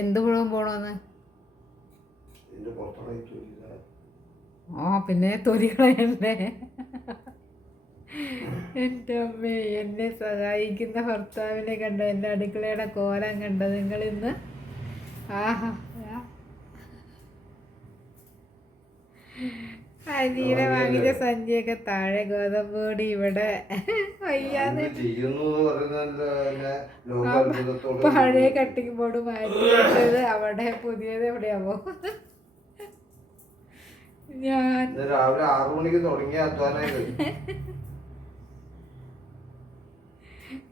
എന്ത് മുഴുവൻ പോണോന്ന്? ആ പിന്നെ തൊലി കളയണ്ടേ? എൻ്റെ അമ്മേ, എന്നെ സഹായിക്കുന്ന ഭർത്താവിനെ കണ്ടോ? എൻ്റെ അടുക്കളയുടെ കോലം കണ്ടോ നിങ്ങളിന്ന്? ആഹാ, അരിയുടെ വാങ്ങിച്ച സഞ്ചിയൊക്കെ താഴെ, ഗോതമ്പ് പൊടി ഇവിടെ. വയ്യാതെ പഴയ കട്ടിങ് ബോർഡ് മാറ്റി വെച്ചത് അവിടെ, പുതിയത് എവിടെയാവോ? ഞാൻ രാവിലെ 6 മണിക്ക് തുടങ്ങിയ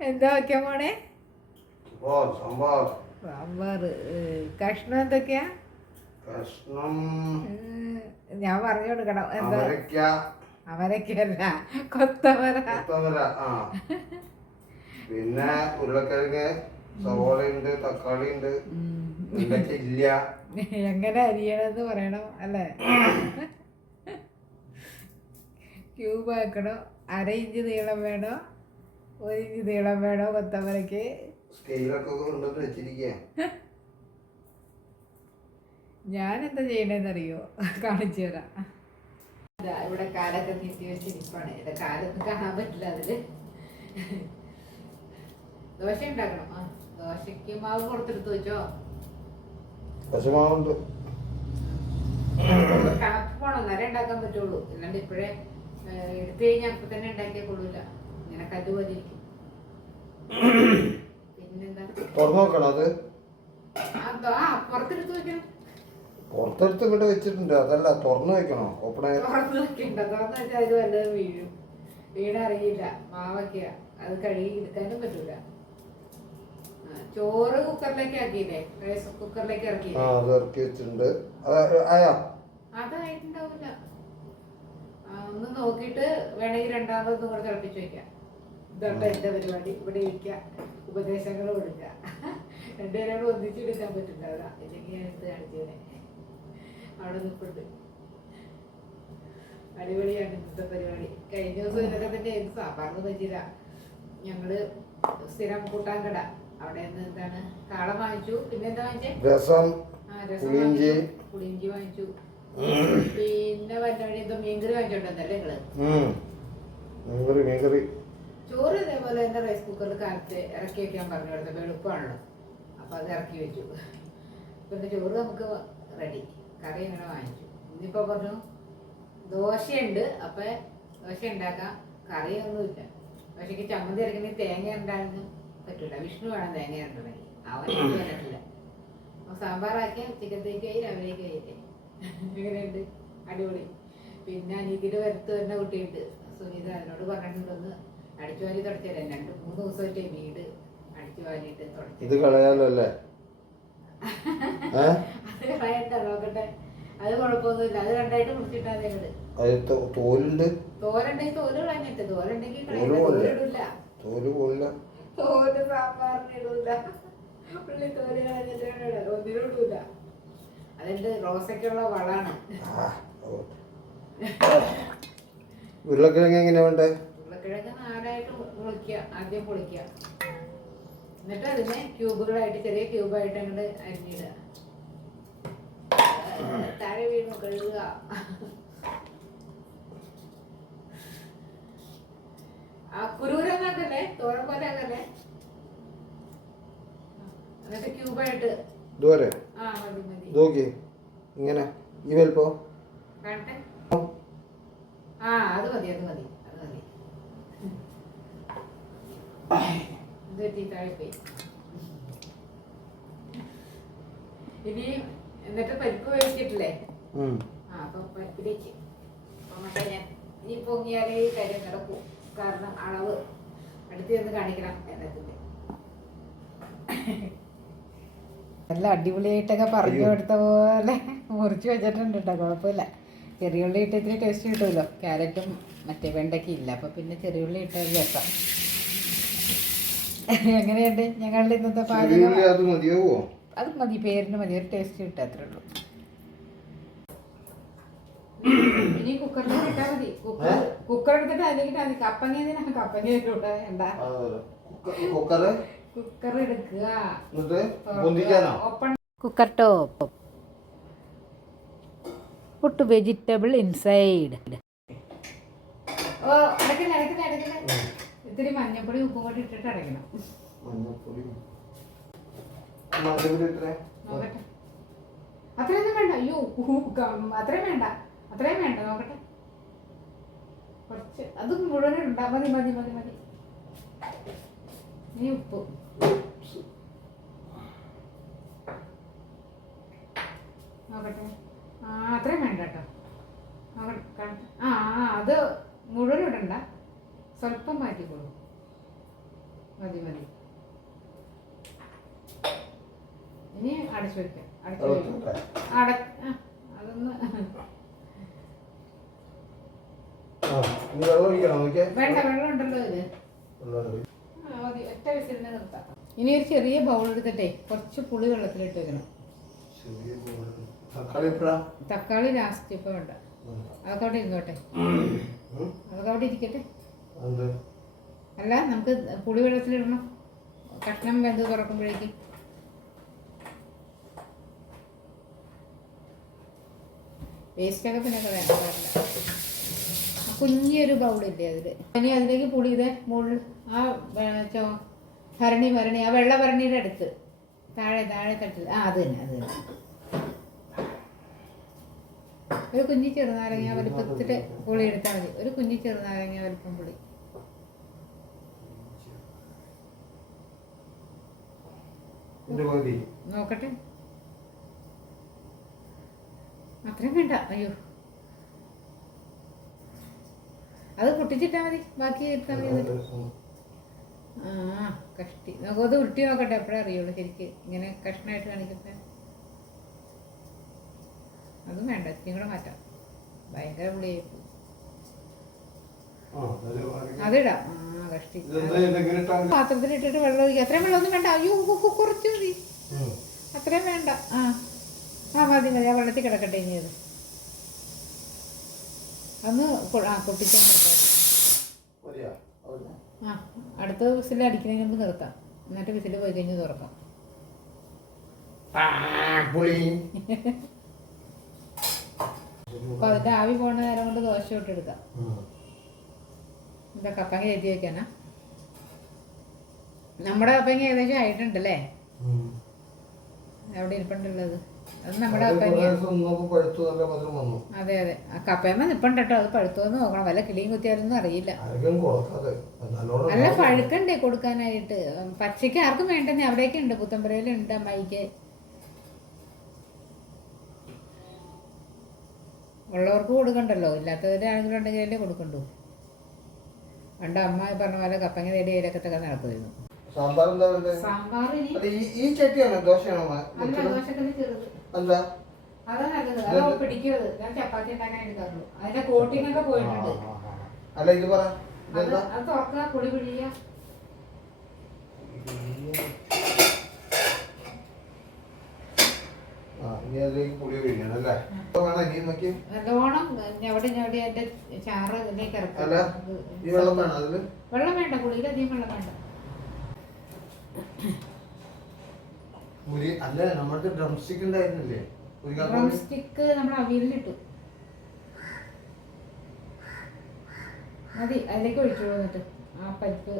എന്താ വയ്ക്കാൻ പോണേ? സാമ്പാർ. കഷ്ണം എന്തൊക്കെയാ? കഷ്ണം ഞാൻ പറഞ്ഞു കൊടുക്കണം. എന്താ? അവരൊക്കെയല്ല, കൊത്തവര. പിന്നെ ഉരുളക്കിഴങ്ങ്, സവോളയുണ്ട്, തക്കാളി ഉണ്ട്, ഇല്ല. എങ്ങനെ അരിയണമെന്ന് പറയണം അല്ലേ? ക്യൂബ് ആക്കണോ? 1/2 ഇഞ്ച് നീളം വേണോ? 1 ഇഞ്ച് നീളം വേണോ കൊത്തവരക്ക്? ഞാൻ എന്താ ചെയ്യണേന്നറിയോ? കാണിച്ചു തരാം. ഇവിടെ കാലൊക്കെ നീട്ടി വെച്ചിരിപ്പാണ്. എൻ്റെ കാലൊന്നും കാണാൻ പറ്റില്ല അതില്. ദോശ ഉണ്ടാക്കണം. ആ, ദോശക്ക് മാവ് കൊടുത്തെടുത്ത് വെച്ചോ. കണക്ക് പോണം, നേരെ ഉണ്ടാക്കാൻ പറ്റുള്ളൂ. അല്ലാണ്ട് ഇപ്പോഴേ എടുത്തു കഴിഞ്ഞാൽ അപ്പൊ തന്നെ ഉണ്ടാക്കിയാൽ കൊള്ളൂല. ഇങ്ങനെ കല്ല് പോലെ ഇരിക്കും. പിന്നെന്താ? പുറത്തെടുത്ത് വെക്കണം. പുറത്തെടുത്ത് ഇവിടെ വെച്ചിട്ടുണ്ട്. അതല്ല, തുറന്നു വെക്കണോ? തുറന്ന് വെക്കണ്ട. തുറന്ന് വെച്ചാൽ അത് വല്ലതും വീഴും. വീണറിയില്ല. മാവൊക്കെയാ, അത് കഴുകി എടുക്കാനും പറ്റൂല. ചോറ് കുക്കറിലേക്ക് ആക്കിയില്ലേ? റൈസ് കുക്കറിലേക്ക് ഇറക്കിയില്ലേ? അതായിട്ടുണ്ടാവില്ല. ഒന്ന് നോക്കിയിട്ട് വേണമെങ്കിൽ രണ്ടാമതൊന്നും കൂടെ തിളപ്പിച്ച് വെക്കാം. ഇതൊക്കെ എന്റെ പരിപാടി. ഇവിടെ ഇരിക്കുക, ഉപദേശങ്ങൾ കൊടുക്കുക. രണ്ടുപേരോട് ഒന്നിച്ചെടുക്കാൻ പറ്റുന്നുണ്ടാവില്ല. ഇല്ലെങ്കിൽ ഞാൻ എടുത്ത് കാണിച്ചേനെ. അവിടെ നിൽപ്പുണ്ട്. അടിപൊളിയാണ് ഇന്നത്തെ പരിപാടി. കഴിഞ്ഞ ദിവസം ഇതൊക്കെ തന്നെ ആയിരുന്നു. സാമ്പാറിന് പറ്റിയില്ല. ഞങ്ങള് സ്ഥിരം കൂട്ടാൻ കട, അവിടെ നിന്ന് എന്താണ് കാള വാങ്ങിച്ചു. പിന്നെ എന്താ വാങ്ങിച്ചേ? രസം പുളിയിഞ്ചി വാങ്ങിച്ചു. പിന്നെ വല്ലവഴി എന്തോ മീൻകറി വാങ്ങിച്ചോണ്ടല്ലേ നിങ്ങള്? ചോറ് ഇതേപോലെ തന്നെ റൈസ് കുക്കറിൽ കാലത്ത് ഇറക്കി വെക്കാൻ പറഞ്ഞു കൊടുത്തപ്പോൾ എളുപ്പമാണല്ലോ. അപ്പൊ അത് ഇറക്കി വെച്ചു. പിന്നെ ചോറ് നമുക്ക് റെഡി. കറി അങ്ങനെ വാങ്ങിച്ചു. ഇന്നിപ്പോ പറഞ്ഞു ദോശയുണ്ട്, അപ്പൊ ദോശ ഉണ്ടാക്കാം. കറിയൊന്നുമില്ല. ദോശക്ക് ചമ്മന്തി ഇറക്കണമെങ്കിൽ തേങ്ങ ഉണ്ടാകാനും പറ്റൂല. വിഷ്ണു വേണം തേങ്ങ ഇറക്കണമെങ്കിൽ. അവനൊന്നും പറ്റില്ല. അപ്പൊ സാമ്പാറാക്കിയ ഉച്ചക്കത്തേക്കായി, രാവിലേക്ക് ആയില്ലേ. എങ്ങനെയുണ്ട്? അടിപൊളി. പിന്നെ അനീതിയുടെ വരുത്ത് വരുന്ന കുട്ടിയുണ്ട് സുനീത. അതിനോട് പറഞ്ഞിട്ടുണ്ടെന്ന് അടിച്ചു വാരി തുടച്ചേരാൻ. 2-3 ദിവസമായിട്ട് വീട് അടിച്ചു വാരിയിട്ട് തുടച്ചു. ഇത് കളയാലോ അല്ലേ? അത് കളയണ്ട, നോക്കട്ടെ. അത് കുഴപ്പമൊന്നുമില്ല. അത് രണ്ടായിട്ട് മുറിച്ചിട്ടാ നിങ്ങള്. തോലുണ്ടെങ്കിൽ തോല് കളഞ്ഞിട്ട്. തോലുണ്ടെങ്കിൽ തോലിടില്ല. തോല് സാമ്പാറിന് ഇടൂല. പുള്ളി തോല് കളഞ്ഞിട്ട് ഒന്നിനും ഇടൂല. അതെന്റെ റോസയ്ക്കുള്ള വളാണ്. ഉരുളക്കിഴങ്ങ് എങ്ങനെയാ വേണ്ടേ? ഉരുളക്കിഴങ്ങ് 4ആയിട്ട് മുറിക്കുക. ആദ്യം പൊളിക്കുക. എന്നിട്ട് അതിനെ ക്യൂബുകളായിട്ട്, ചെറിയ ക്യൂബായിട്ട് അങ്ങോട്ട് അരിഞ്ഞിടുക. താഴെ വീണു കഴുകുക. ആ കുരൂരന്നാക്കല്ലേ, തോരൻ പോലെ ആക്കല്ലേ. എന്നിട്ട് ക്യൂബായിട്ട്. ആ മതി മതി. ഇങ്ങനെ ഈ വലുപ്പോ കാണട്ടെ. ആ അത് മതി, അത് മതി, അത് മതി. താഴെപ്പോയി. ഇനി എന്നിട്ട് പരിപ്പ് വേവിച്ചിട്ടില്ലേ? അപ്പൊ പരിപ്പിലേക്ക് ഞാൻ ഇനി പൊങ്ങിയാലേ കാര്യം നടക്കും. കാരണം അളവ് അടുത്ത് ചെന്ന് കാണിക്കണം എന്നതിന്റെ. നല്ല അടിപൊളിയായിട്ടൊക്കെ പറഞ്ഞു കൊടുത്ത പോലെ മുറിച്ച് വെച്ചിട്ടുണ്ട് കേട്ടോ. കുഴപ്പമില്ല. ചെറിയുള്ളി ഇട്ട് ഇത്തിരി ടേസ്റ്റ് കിട്ടുമല്ലോ. ക്യാരറ്റും മറ്റേ വെണ്ടയ്ക്കും ഇല്ല, അപ്പോൾ പിന്നെ ചെറിയുള്ളി ഇട്ട രസം. എങ്ങനെയുണ്ട് ഞങ്ങളുടെ ഇന്നത്തെ പാചകം? അത് മതി, പേരിന് മതി. ഒരു ടേസ്റ്റ് കിട്ടും, അത്രേ ഉള്ളൂ. ഇനി കുക്കറിലേക്ക് ഇട്ടാൽ മതി. കുക്കർ എടുത്തിട്ട് അതിലേക്ക് ഇട്ടാൽ മതി. കപ്പങ്ങ കപ്പങ്ങ ഇട്ടൂടെ? എന്താ കുക്കർ എടുക്കുക. Cooker top. Put vegetable inside. ഓ അടയ്ക്കല അടയ്ക്കല അടയ്ക്കല. ഇത്തിരി മഞ്ഞപ്പൊടി ഉപ്പും കൂടി ഇട്ടിട്ട് അടയ്ക്കണം. മഞ്ഞപ്പൊടി നോക്കട്ടെ. അത്രയൊന്നും വേണ്ട. അയ്യോ അത്രയും വേണ്ട, അത്രയും വേണ്ട. നോക്കട്ടെ, കുറച്ച് അത് മുഴുവൻ ഉണ്ടാ. മതി മതി മതി മതി. ഇനി ഉപ്പ്. നോക്കട്ടെ. അത്രയും വേണ്ട കേട്ടോ. അത് മുഴുവൻ ഇടണ്ട, സ്വല്പം മാറ്റിക്കോളൂ. മതി മതി. ഇനി അടച്ചു വയ്ക്കാം. അതൊന്ന് വേണ്ട, വെള്ളം ഉണ്ടല്ലോ ഇത്. മതി, ഒറ്റ വിസിലിനെ നിർത്താം. ഇനി ഒരു ചെറിയ ബൗൾ എടുത്തിട്ടേ കുറച്ച് പുളി വെള്ളത്തിലിട്ട് വെക്കണം. തക്കാളി ലാസ്റ്റ് ഇപ്പൊ വേണ്ട, അതൊക്കെ അവിടെ ഇരുന്നോട്ടെ. അതൊക്കെ അവിടെ ഇരിക്കട്ടെ. അല്ല, നമുക്ക് പുളി വെള്ളത്തിലിടണം, കഷ്ണം വെന്ത് തുറക്കുമ്പോഴേക്കും. വേസ്റ്റൊക്കെ പിന്നെ വേണ്ട. കുഞ്ഞൊരു ബൗളില്ലേ അതിൽ. ഇനി അതിലേക്ക് പുളി ഇതേ മുകളിൽ ഭരണി ആ വെള്ള ഭരണിയുടെ അടുത്ത് താഴെ തട്ടിൽ അത് തന്നെ. ഒരു കുഞ്ഞി ചെറുനാരങ്ങ വലുപ്പത്തില് പുളി എടുത്താൽ മതി. ഒരു കുഞ്ഞി ചെറുനാരങ്ങ വലുപ്പം പുളി. നോക്കട്ടെ, അത്രയും വേണ്ട. അയ്യോ, അത് പൊട്ടിച്ചിട്ടാ മതി, ബാക്കി എടുത്താൽ മതി. കഷ്ടി നമുക്കത് ഉരുട്ടി നോക്കട്ടെ, എപ്പോഴേ അറിയുള്ളൂ ശരിക്ക്. ഇങ്ങനെ കഷ്ണമായിട്ട് കാണിക്കട്ടെ. അതും വേണ്ട, ഇച്ചിരി കൂടെ മാറ്റാം. ഭയങ്കര പുളിയായി പോകും. അതിടാം. കഷ്ടി പാത്രത്തിലിട്ടിട്ട് വെള്ളം ഒഴിക്കുക. അത്രയും വെള്ളമൊന്നും വേണ്ട. അയ്യോ, കുറച്ച് മതി, അത്രയും വേണ്ട. മതി മതി. ആ വെള്ളത്തിൽ കിടക്കട്ടെ. ഇനി അത് ഒന്ന് പൊട്ടിച്ചാൽ അടുത്ത വിസിൽ അടിക്കുന്നതിന് മുമ്പ് നിർത്താം. എന്നിട്ട് വിസിൽ പോയി കഴിഞ്ഞ് തുറക്കാം. അപ്പൊ അതിന്റെ ആവി പോണ നേരം കൊണ്ട് ദോശ ഇട്ടെടുക്കാം. എന്താ കപ്പങ്ങ എഴുതി വെക്കാനാ? നമ്മുടെ കപ്പങ്ങ ഏകദേശം ആയിട്ടുണ്ടല്ലേ? എവിടെ ഇരിപ്പുണ്ടുള്ളത്? അത് നമ്മുടെ കപ്പങ്ങ. അതെ അതെ, ആ കപ്പയമ്മ നിപ്പുണ്ട് കേട്ടോ. അത് പഴുത്തോന്ന് നോക്കണം. വല്ല കിളിയും കുത്തിയാലൊന്നും അറിയില്ല. അല്ല, പഴുക്കണ്ടേ കൊടുക്കാനായിട്ട്. പച്ചയ്ക്ക് ആർക്കും വേണ്ടെന്നേ. അവിടെയൊക്കെ ഉണ്ട്, പുത്തമ്പരയിലുണ്ട് അമ്മായിക്ക്. ഉള്ളവർക്ക് കൊടുക്കണ്ടല്ലോ, ഇല്ലാത്തവരാണെങ്കിലും ഉണ്ടെങ്കിലല്ലേ കൊടുക്കണ്ടു. പണ്ട് അമ്മ പറഞ്ഞ പോലെ കപ്പങ്ങ തേടി ഇലക്കത്തൊക്കെ നടക്കുമായിരുന്നു. സാമ്പാർ ഈ ചട്ടിയാണോ ദോശയാണോ? പിടിക്കുന്നത് ഞാൻ ചപ്പാത്തി ഉണ്ടാക്കാൻ എടുക്കാറുള്ളൂ. അതിന്റെ കോട്ടിംഗ് ഒക്കെ പോയിട്ടുണ്ട്. അല്ല, ഇത് പറ, അത് തുറക്കുക, പുളി പിഴിയുക. നല്ലോണം ഞവടി അതിന്റെ ചാറ് ഇതിലേക്ക് ഇറക്കാം. വെള്ളം വേണ്ട, പുളിയിൽ അധികം വെള്ളം വേണ്ട. ഡ്രം സ്റ്റിക്ക് നമ്മൾ അവിയലിലിട്ടു. മതി, അതിലേക്ക് ഒഴിച്ചു. വന്നിട്ട് ആ പരിപ്പ്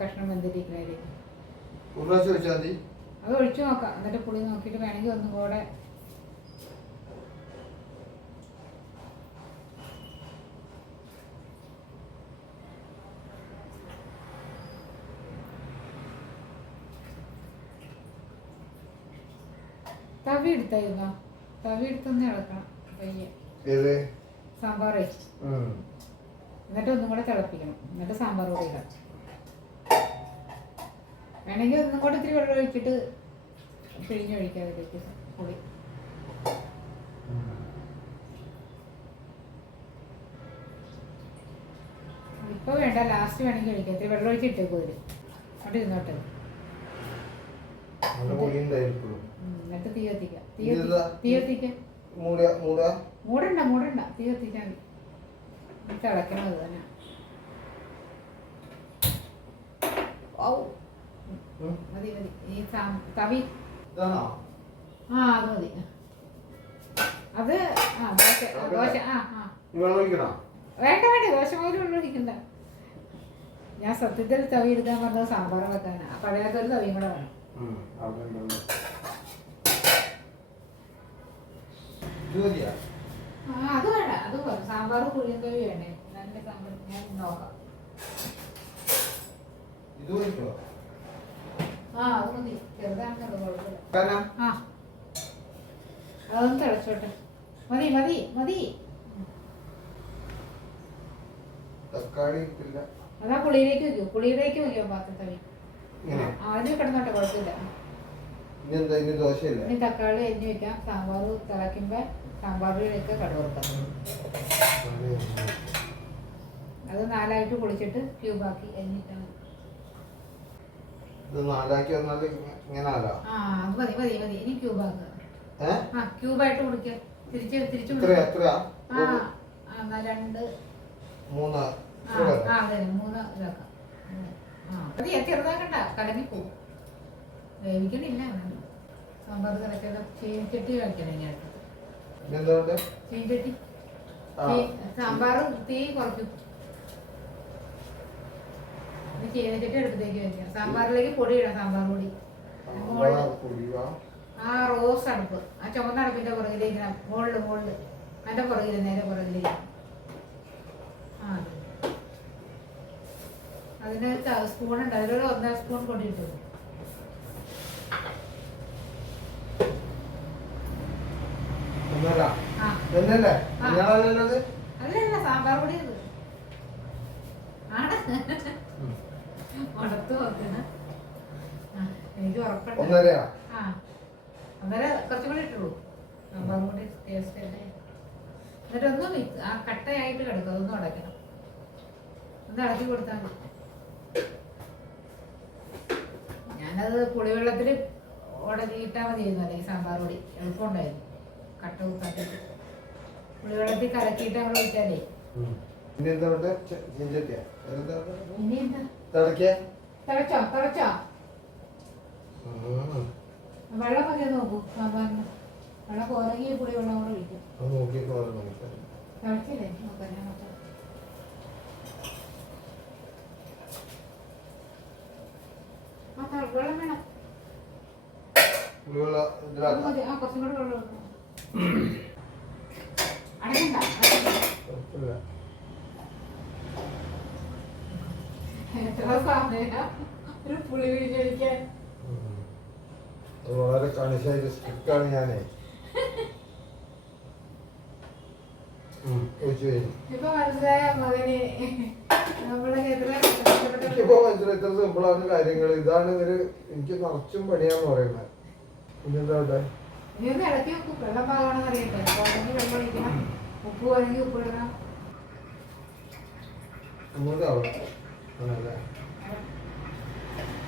കഷ്ണം വെന്തിരിക്കുന്നതിലേക്ക് അത് ഒഴിച്ചു നോക്കാം. എന്നിട്ട് പുളി നോക്കിയിട്ട് വേണമെങ്കിൽ ഒന്നും കൂടെ തവി എടുത്തായിരുന്നോ? തവി എടുത്തൊന്ന് ഇളക്കണം പയ്യെ. സാമ്പാറേ എന്നിട്ട് ഒന്നും കൂടെ തിളപ്പിക്കണം. എന്നിട്ട് സാമ്പാർ കൂടെ ഇടാം. വേണമെങ്കിൽ ഒന്നും കൂടെ ഇത്തിരി വെള്ളം ഒഴിച്ചിട്ട് പിഴിഞ്ഞൊഴിക്കാം അതിലേക്ക് പുളി. ഇപ്പൊ വേണ്ട, ലാസ്റ്റ് വേണമെങ്കിൽ ഒഴിക്കാം. ഇത്തിരി വെള്ളം ഒഴിച്ചിട്ടേക്കും അതിൽ. അവിടെ ഇരുന്നോട്ടെ. എന്നിട്ട് തീ കത്തിക്കാം. തീ കത്തിക്കാം. മൂടണ്ട, തീ കത്തിച്ചാൽ മതി. തിളയ്ക്കണത് തന്നെ. മതി മതി. ഈ തവി ആ അത് മതി. അത് ആ ദോശ ദോശ ആ ആ വെള്ളം ഒഴിക്കണോ? വേണ്ട വേണ്ട, ദോശ മുതൽ വെള്ളം ഒഴിക്കണ്ട. ഞാൻ സത്യത്തിൽ തവി എടുക്കാൻ പറഞ്ഞത് സാമ്പാർ വെക്കാനാ. പഴയതൊരു തവിയും കൂടെ വേണം. ആ അത് വേണ്ട, അത് വേണം. സാമ്പാർ പുളിയും തവി വേണ്ടേ? നല്ല സാമ്പാർ ഞാൻ നോക്കാം. ആ അത് മതി, ചെറുതാണെന്നുള്ളൂ, കുഴപ്പമില്ല. ആ അതൊന്ന് തിളച്ചോട്ടെ. മതി മതി മതി. തക്കാളി അതാ പുളിയിലേക്ക് വയ്ക്കൂ, പുളിയിലേക്ക് വയ്ക്കോ പാത്രത്തവി. അതിന് കിടന്നോട്ടെ, കുഴപ്പമില്ല. ഇനി തക്കാളി അരിഞ്ഞ് വെക്കാം. സാമ്പാർ തിളയ്ക്കുമ്പോൾ സാമ്പാറിലേക്ക് കടുക് വറുക്കാം. അത് 4ആയിട്ട് പൊളിച്ചിട്ട് ക്യൂബാക്കി അരിഞ്ഞിട്ടാണ്. ആ അത് മതി മതി മതി. ഇനി ക്യൂബാക്കുക. ആ ക്യൂബായിട്ട് പൊളിക്കുക. തിരിച്ച് തിരിച്ചു ആ എന്നാ 2 അതെ 3 ഇതാക്കാം. അത് ചെറുതാക്കണ്ട, കലങ്ങിപ്പോവും. വേവിക്കണില്ല. സാമ്പാർ തിളയ്ക്കല. ചീനിച്ചട്ടി വയ്ക്കണം. ഇനി അടുത്തത് ചീനിച്ചട്ടി. സാമ്പാർ തീ കുറയ്ക്കും. ചീനിച്ചട്ടി അടുപ്പത്തേക്ക് വയ്ക്കാം. സാമ്പാറിലേക്ക് പൊടി ഇടാം. സാമ്പാർ പൊടി. ആ റോസ് അടുപ്പ്, ആ ചുമന്ന അടുപ്പിന്റെ പുറകിലേക്ക് മുകളില് അതിന്റെ പുറകില് നേരെ പുറകിലേക്ക്. ആ അതിന് സ്പൂണുണ്ട്, അതിലൊരു 1.5 സ്പൂൺ പൊടി ഇട്ടു. അല്ലല്ല സാമ്പാർ പൊടി ആണ്. ഉടത്ത് നോക്കണ എനിക്ക് ഉറപ്പുണ്ട്. ആ അന്നേരം കുറച്ചും കൂടി ഇട്ടുള്ളൂ. സാമ്പാർ പൊടി ടേസ്റ്റ് അല്ലേ. എന്നിട്ടൊന്നും ആ കട്ടയായിട്ട് കിടക്കും. അതൊന്നും അടയ്ക്കണം. ഒന്ന് ഇളക്കി കൊടുത്താൽ മതി. ഞാനത് പുളിവെള്ളത്തിൽ ഉടക്കിയിട്ടാൽ മതിയായിരുന്നു. അല്ലെങ്കിൽ സാമ്പാർ പൊടി എളുപ്പമുണ്ടായിരുന്നു. കട്ട കുത്താട്ടിട്ട് പുളിവെള്ളത്തിൽ കലക്കിയിട്ട് അവിടെ ഒഴിച്ചാലേ. ഇനി എന്താ തിളച്ചോ തിളച്ചോ? വെള്ളം മതി നോക്കൂ. സാമ്പാറിന് വെള്ളം പോരെങ്കിൽ പുളിവെള്ളം കൂടെ ഒഴിക്കും. തിളച്ചില്ലേ? നോക്കാം ഞാൻ നോക്കാം. വെള്ളം വേണം. മതി. ആ കുറച്ചും കൂടെ വെള്ളം വെക്കണം. അടങ്ങണ്ട. എത്ര സമയം ഒരു പുളി പിടിച്ചടിക്കാൻ. വളരെ കണിശായിട്ട് സ്ട്രിക്റ്റാണ് ഞാനേ. ഇപ്പൊ മനസ്സിലായ മകന് നമ്മളെ എനിക്കിപ്പോ മനസ്സിലായി. ഇത്ര സിമ്പിളാണ് കാര്യങ്ങൾ. ഇതാണ് എനിക്ക് നിറച്ചും പണിയാന്ന് പറയുന്നത്. പിന്നെന്താ ഇനി ഒന്ന് ഇളക്കി വെക്കും. വെള്ളം പാകണമെന്ന് അറിയട്ടെ. പോരെങ്കിൽ വെള്ളം ഒഴിക്കണം. ഉപ്പ് പോരെങ്കിൽ ഉപ്പ് ഇടണം.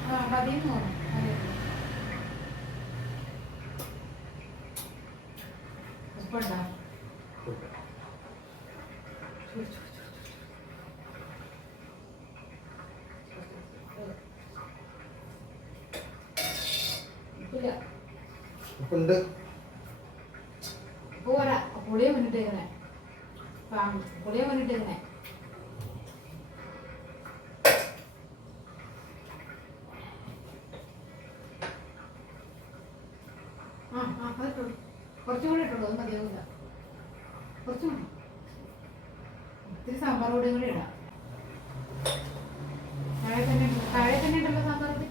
ആ മതിയെന്ന് തോന്നുന്നു. ഉപ്പുണ്ടോ? ഉപ്പുണ്ട്. പോരാ. പുളിയെ മുന്നിട്ടേക്കണേ. പുളിയെ മുന്നിട്ടേക്കണേ. അതിട്ടുള്ളൂ. കുറച്ചുകൂടി ഇട്ടുള്ളൂ. അത് മതിയാവില്ല. കുറച്ചുകൂടി. ഇത്തിരി സാമ്പാർ പൊടിയും കൂടി ഇടാം. താഴെ തന്നെ ഉണ്ടല്ലോ സാമ്പാർ പൊടി.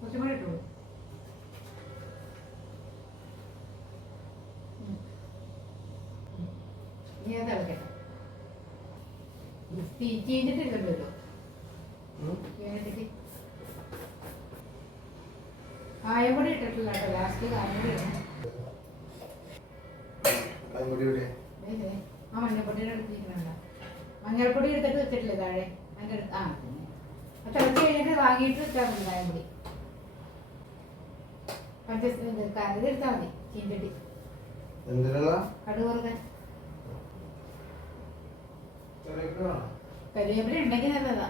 കുറച്ചും കൂടി ഇട്ടുള്ളൂ. ഇനി അത് ഇളക്കട്ടെ. ചീഞ്ഞിട്ട് എടുക്കണ്ടല്ലോ. കായപ്പൊടി ഇട്ടിട്ടില്ല കേട്ടോ. ലാസ്റ്റ് കായപ്പൊടി ഇടണം. ആ മഞ്ഞൾപ്പൊടിയുടെ എടുത്തിരിക്കണ. മഞ്ഞൾപ്പൊടി എടുത്തിട്ട് വെച്ചിട്ടില്ലേ താഴെ? അതിൻ്റെ ആ തിളച്ച് കഴിഞ്ഞിട്ട് വാങ്ങിയിട്ട് വെച്ചാൽ മതി കായപ്പൊടി. ഇതെടുത്താൽ മതി. ചീഞ്ചട്ടി കടുക് വറുക്കാൻ. കരിവേപ്പില ഉണ്ടെങ്കിൽ നല്ലതാ.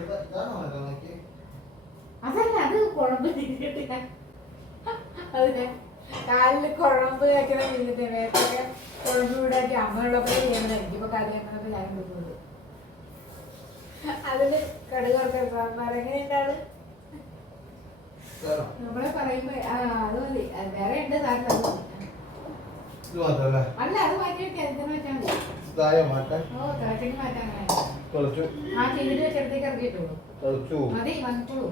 ഇതാണോ മറ്റേ നോക്കി? അതല്ല, അത് കുഴമ്പ് തിരിഞ്ഞിട്ട് അതിന് കാലിൽ കുഴമ്പ് വെക്കുന്ന തിരിഞ്ഞിട്ട് വേത്തൊക്കെ കുഴമ്പ് വീടാക്കി അമ്മയുള്ളപ്പോൾ ചെയ്യുന്നതായിരിക്കും. ഇപ്പൊ കറി വെക്കുന്നപ്പോ ഞാൻ കൊടുക്കുന്നത് അതില് കടുക് വറുത്ത എങ്ങനെയുണ്ടാണ് ഇതാണോ? നമ്മളെ പറയുമ്പോ അത് മതി. വേറെ ഉണ്ട് സാറിന് അത് മതി. ഇത് മാത്രല്ലേ? അല്ല, അത് മാറ്റി വെക്കാം. അതിന് വെച്ചാൽ മതി. ഇതായോ മാറ്റാൻ? ഓ, തിളച്ചിട്ട് മാറ്റാൻ അങ്ങനെ തെളിച്ചു. ആ ചീനിട്ട് വെച്ചിടത്തേക്ക് ഇറക്കിയിട്ടുള്ളൂ. തെളിച്ചു. മതി, വന്നിട്ടുള്ളൂ.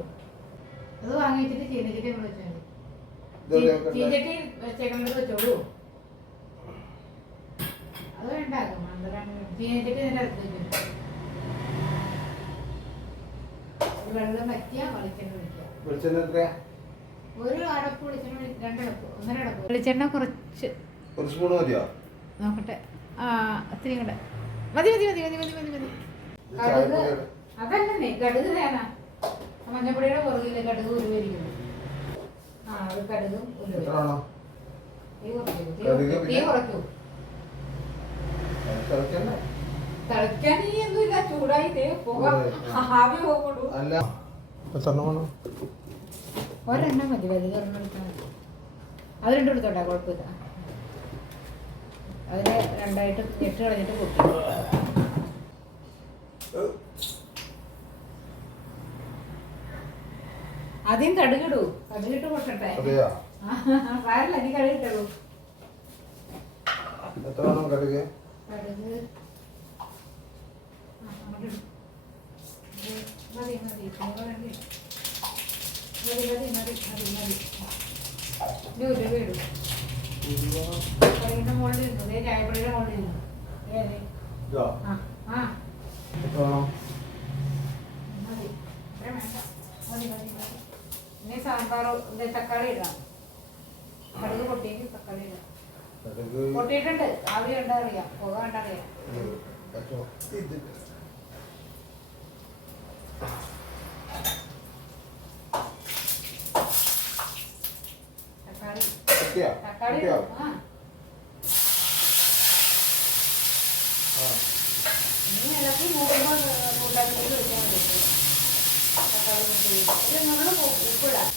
അത് വാങ്ങി വെച്ചിട്ട് ചീനിച്ചിട്ട് നമ്മൾ വെച്ചാൽ മതി. ഇതെവിടെ വെക്കണ്ടേ? ചീനിച്ചട്ടി വെച്ചേക്കുന്നത് വെച്ചോളൂ. അത് വേണ്ടാക്കും. ചീനിച്ചിട്ട് ഇതിൻ്റെ അടുത്ത് വെച്ചു. വെള്ളം വയ്ക്കുക, വെളിച്ചെണ്ണ ഒഴിക്കുക. വെളിച്ചെണ്ണ എത്രയാ? ഒരു അടപ്പ് വെളിച്ചെണ്ണ, രണ്ടടപ്പ്, ഒന്നര അടപ്പ് വെളിച്ചെണ്ണ. കുറച്ച് ഒരു സ്പൂൺ മതിയോ? നോക്കട്ടെ. ആ, ഒത്തിരി കൂടെ മതി മതി മതി മതി മതി മതി മതി. ഇത് കടുക് ചായപ്പൊടിയുടെ. അതല്ലേ കടുക് വേണം. മഞ്ഞപ്പൊടിയുടെ പുറകില്ലേ കടുക് ഉരുവരിക്കുന്നു. ആ, അത് കടുകും ഉരുവ. എത്ര വേണം? തീ കുറയ്ക്കൂ, കടുക് തീ കുറയ്ക്കൂ. തിളക്കണ്ടേ? തിളയ്ക്കാൻ ഈ ഒന്നുമില്ല, ചൂടായി പോകാം. ആവി പോകുള്ളൂ. അല്ല, എത്രണ്ണം വേണം? ഒരെണ്ണം മതി, വലിയ ഒരെണ്ണം എടുത്താൽ മതി. അത് രണ്ടും എടുത്തോട്ടെ, കുഴപ്പമില്ല. അതിനെ രണ്ടായിട്ട് ഞെട്ട് കളഞ്ഞിട്ട് പൊട്ടി. ആദ്യം കടുകിടൂ, കടുകിട്ട് പൊട്ടട്ടെ. അതെയോ? സാരല്ല, നീ കടുകിട്ടുള്ളൂ. എത്ര വേണം കടുക്? കടുക് മതി മതി മതി മതി മതി മതി മതി മതി. ഉരുവ ഇടും. കറിയുടെ മുകളിൽ ഇരുന്നു, അതേ ചായപ്പൊടിയുടെ മുകളിൽ ഇരുന്നു. ഇതോ? ആ ആ എത്ര വേണം? മതി, ഇത്രയും വേണ്ട. മതി മതി മതി. ഇനി സാമ്പാർ തക്കാളി ഇടാം. കടുക് പൊട്ടിയെങ്കിൽ തക്കാളി ഇടാം. കടുക് പൊട്ടിയിട്ടുണ്ട്. ആവി കണ്ടറിയാം, പുക കണ്ടറിയാം. ഇത് തക്കാളി കിട്ടിയോ? തക്കാളി കിട്ടിയോ? ആ ആ. ഇനി ഇളക്കി മൂടുമ്പോൾ കൂട്ടാക്കിലേക്ക് വെച്ചാൽ മതി. തക്കാളി മുട്ടി ഇത് നമ്മൾ ഉപ്പിടാം.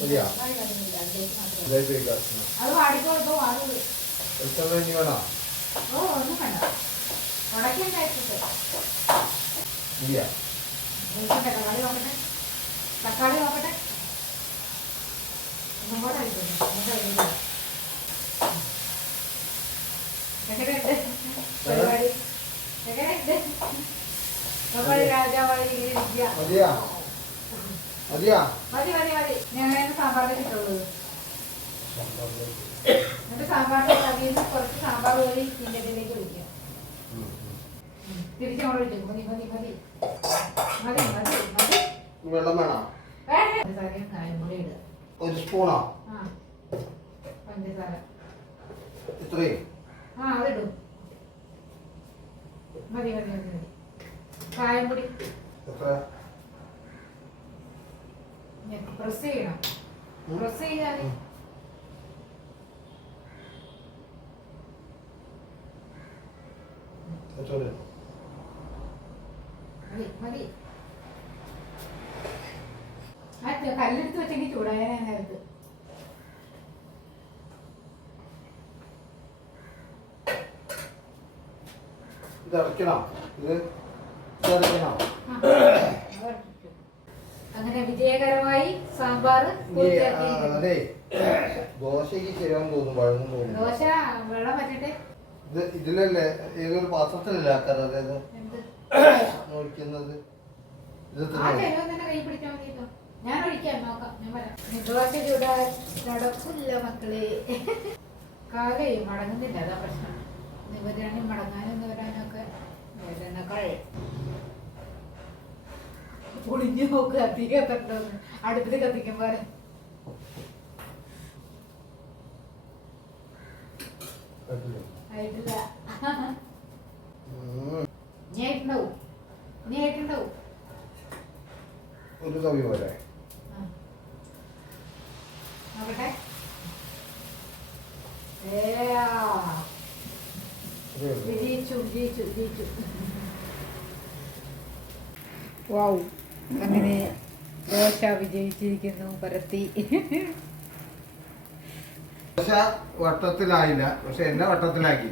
മതിയോ? മതി മതി മതി. അതിലേക്ക് മാത്രം മതി. ഇതായി പോയിക്കാം. അത് വാടിക്കോട്ടോ. അത് വെളിച്ചെണ്ണ ഇനി വേണോ? ഓ, ഒന്നും വേണ്ട. ഉടക്കാൻ കഴിച്ചിട്ട് ഇല്ല. തക്കാളി നോക്കട്ടെ. തക്കാളി നോക്കട്ടെ. ഒന്നും കൂടെ കഴിക്കുന്നു. എങ്ങനെയുണ്ട് പരിപാടി? എങ്ങനെയുണ്ട്? നമ്മൾ രാജാവായി ഇങ്ങനെ ഇരിക്കുക. മതിയാ? മതിയാ? മതി മതി മതി. ഞാൻ സാമ്പാറിലേക്ക് ഇട്ടുള്ളൂ. എന്നിട്ട് സാമ്പാറിന്റെ കറിയിൽ നിന്ന് കുറച്ച് സാമ്പാർ കോരി ചിന്നത്തിലേക്ക് ഒഴിക്കുക. തിരിച്ചങ്ങോട്ട് ഒഴിച്ചു. മതി മതി മതി മതി മതി മതി. വെള്ളം വേണോ? പഞ്ചസാരയും കായം കൂടി ഇടുക. ഒരു സ്പൂണോ? ആ, പഞ്ചസാര. ഇത്രയും? ആ, അതിടും. മതി മതി മതി മതി. കായം പൊടി എത്ര? പ്രസ് ചെയ്യണം. പ്രസ് ചെയ്താൽ എത്ര? മതി മതി. ആ കല്ലെടുത്ത് വെച്ചെങ്കിൽ ചൂടായ നേരത്ത്. ഇത് അടയ്ക്കണം. ഇത് അടയ്ക്കണം. അങ്ങനെ വിജയകരമായി സാമ്പാർ പൂർത്തിയാക്കിയിരിക്കുന്നു. അതെ, ദോശക്ക് ശരിയാന്ന് തോന്നുന്നു, വഴങ്ങും തോന്നുന്നു. ദോശ വെള്ളം വച്ചിട്ട് ഇത് ഇതിലല്ലേ, ഏതൊരു പാത്രത്തിലല്ലേ ആക്കാറ്? അതായത് എന്ത് ഒഴിക്കുന്നത് ഇത് ആ ചെലവ് തന്നെ കൈ പിടിച്ചാൽ മതിയല്ലോ. ഞാൻ ഒഴിക്കാം, നോക്കാം. ഞാൻ പറയാം. ദോശ ചൂടാൻ നടക്കില്ല മക്കളെ. കാലേ മടങ്ങുന്നില്ല, അതാ പ്രശ്നം. നിവരാനും മടങ്ങാനും നിവരാനൊക്കെ വേദനകൾ. പൊളിഞ്ഞു നോക്കുക, തീ കത്തണ്ടോന്ന്. അടുപ്പിൽ കത്തിക്കുമ്പോ ആയിട്ടില്ല. ഇനി ആയിട്ടുണ്ടാവും, ഇനി ആയിട്ടുണ്ടാവും. ഒരു തവി പോലെ നോക്കട്ടെ. വിജയിച്ചു. വിജയിച്ചു വിജയിച്ചു. വാവ്, അങ്ങനെ ദോശ വിജയിച്ചിരിക്കുന്നു. പരത്തി. ദോശ വട്ടത്തിലായില്ല, പക്ഷെ എന്നെ വട്ടത്തിലാക്കി.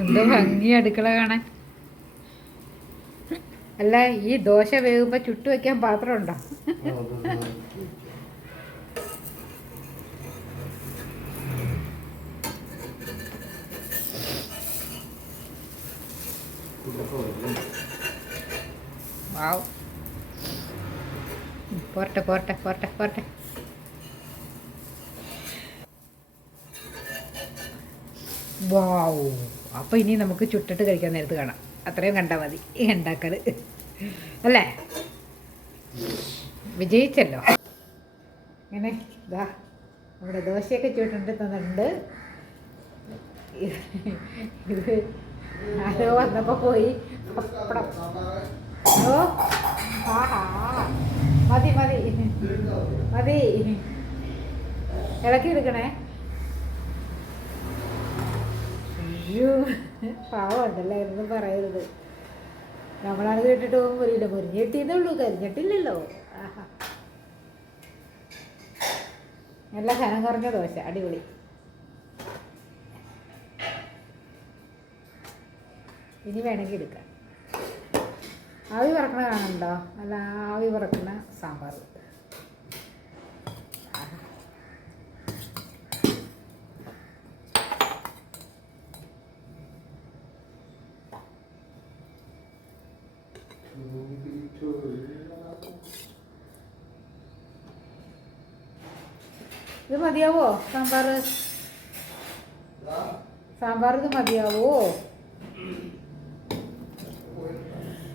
എന്ത് ഭംഗി അടുക്കള കാണാൻ. അല്ല, ഈ ദോശ വേകുമ്പോ ചുട്ടു വെക്കാൻ പാത്രം ഉണ്ടോ? വാവ്, പോട്ടെ പോട്ടെ പോട്ടെ പോട്ടെ. വാവ്, അപ്പൊ ഇനി നമുക്ക് ചുട്ടിട്ട് കഴിക്കാൻ നേരത്ത് കാണാം. അത്രയും കണ്ടാൽ മതി ഈ ഉണ്ടാക്കൽ അല്ലേ. വിജയിച്ചല്ലോ. ഇങ്ങനെ ഇതാ നമ്മുടെ ദോശയൊക്കെ ചുട്ടിട്ട് തന്നിട്ടുണ്ട്. ഇത് ആരോ വന്നപ്പോൾ പോയി പപ്പടം. ഓ ആഹാ, മതി മതി മതി, ഇളക്കി എടുക്കണേ. അയ്യോ, പാവമുണ്ടല്ലേ, ഒന്നും പറയരുത്. നമ്മളാണ് കേട്ടിട്ട് പോകുമ്പോൾ മുരിയില്ല, മുരിഞ്ഞിട്ടേ ഉള്ളൂ, കരിഞ്ഞിട്ടില്ലല്ലോ. ആഹാ, നല്ല കനം കുറഞ്ഞ ദോശ, അടിപൊളി. ഇനി വേണമെങ്കിൽ എടുക്കാം. ആവി പറക്കണ കാണുന്നുണ്ടോ? അല്ല, ആവി പറക്കണ സാമ്പാർ. ഇത് മതിയാവോ സാമ്പാർ? സാമ്പാർ ഇത് മതിയാവോ?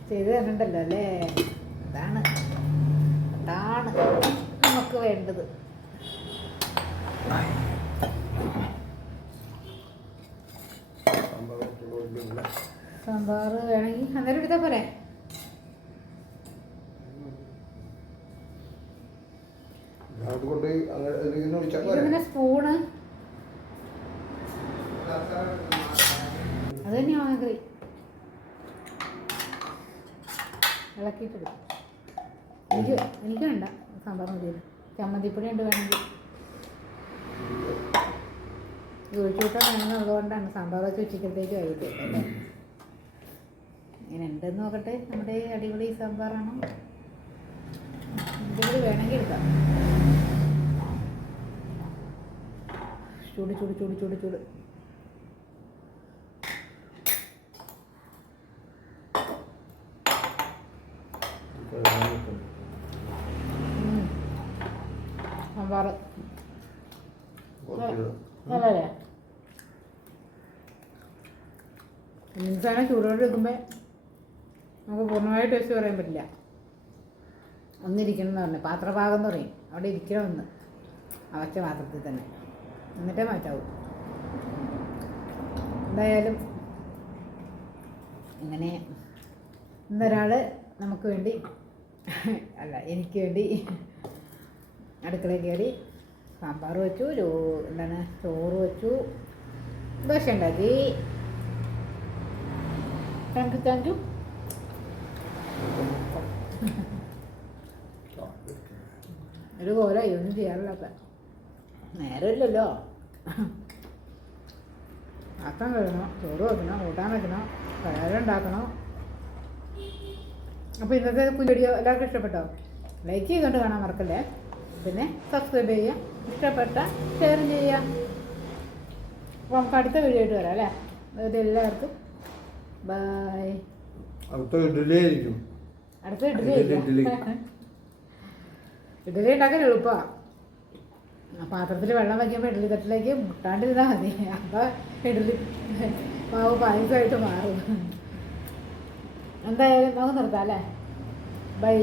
ചെയ്ത് തരണ്ടല്ലോ അല്ലേ. അതാണ് അതാണ് നമുക്ക് വേണ്ടത്. സാമ്പാർ വേണമെങ്കിൽ അന്നേരം എടുത്താൽ പോരെ. ഇതിങ്ങനെ സ്പൂണ് അത് തന്നെയാണ് ആഗ്രഹി. ഇളക്കിയിട്ടെടുക്കും. എനിക്ക് വേണ്ട സാമ്പാർ മതിയല്ലോ. ചമ്മന്തിപ്പൊടി ഉണ്ട് വേണമെങ്കിൽ. ഒഴിച്ചുകൂട്ടാൻ വേണമെന്നുള്ളതുകൊണ്ടാണ് സാമ്പാർ വെച്ച് ഉച്ചക്കത്തേക്ക് വൈകിട്ട് അല്ലേ. ഇങ്ങനെ ഉണ്ടെന്ന് നോക്കട്ടെ. നമ്മുടെ അടിപൊളി സാമ്പാറാണോ? എന്തെങ്കിലും വേണമെങ്കിൽ എടുക്കാം. ചൂട് ചൂട് ചൂട് ചൂട് ചൂട്. സാമ്പാർ നല്ലല്ലേ. മീൻസാണ് ചൂടോടെ എടുക്കുമ്പോൾ നമുക്ക് പൂർണ്ണമായി ടേസ്റ്റ് പറയാൻ പറ്റില്ല. ഒന്നിരിക്കണം എന്ന് പറഞ്ഞു, പാത്രഭാഗം എന്ന് പറയും. അവിടെ ഇരിക്കണമെന്ന് അവച്ച പാത്രത്തിൽ തന്നെ, എന്നിട്ടേ മാറ്റാവൂ. എന്തായാലും ഇങ്ങനെ ഇന്നൊരാൾ നമുക്ക് വേണ്ടി, അല്ല എനിക്ക് വേണ്ടി അടുക്കളയിൽ കയറി സാമ്പാർ വെച്ചു, ചോറ് വെച്ചു, ദോശ ഉണ്ടാക്കി. Thank you thank you. ഒരു കോലായി, ഒന്നും ചെയ്യാറില്ല. അപ്പം നേരമില്ലല്ലോ. പാത്രം കഴുകണം, ചോറ് വെക്കണം, കൂട്ടാൻ വെക്കണം, പലഹാരം ഉണ്ടാക്കണം. അപ്പോൾ ഇന്നത്തെ വീഡിയോ എല്ലാവർക്കും ഇഷ്ടപ്പെട്ടോ? ലൈക്ക് ചെയ്തുകൊണ്ട് കാണാൻ മറക്കല്ലേ. പിന്നെ സബ്സ്ക്രൈബ് ചെയ്യുക, ഇഷ്ടപ്പെട്ട ഷെയർ ചെയ്യുക. അപ്പോൾ നമുക്ക് അടുത്ത വീഡിയോ ആയിട്ട് വരാം അല്ലേ. അത് എല്ലാവർക്കും ബൈ. അടുത്ത ഇഡ്ഡലി ഇഡ്ഡലി ഉണ്ടാക്കാൻ എളുപ്പമാണ്. പാത്രത്തിൽ വെള്ളം വയ്ക്കുമ്പോൾ ഇഡ്ഡലി തട്ടിലേക്ക് മുട്ടാണ്ടിരുന്നാൽ മതി. അപ്പോൾ ഇഡ്ഡലി മാവ് പായസമായിട്ട് മാറും. എന്തായാലും നമുക്ക് നിർത്താം അല്ലേ. ബൈ.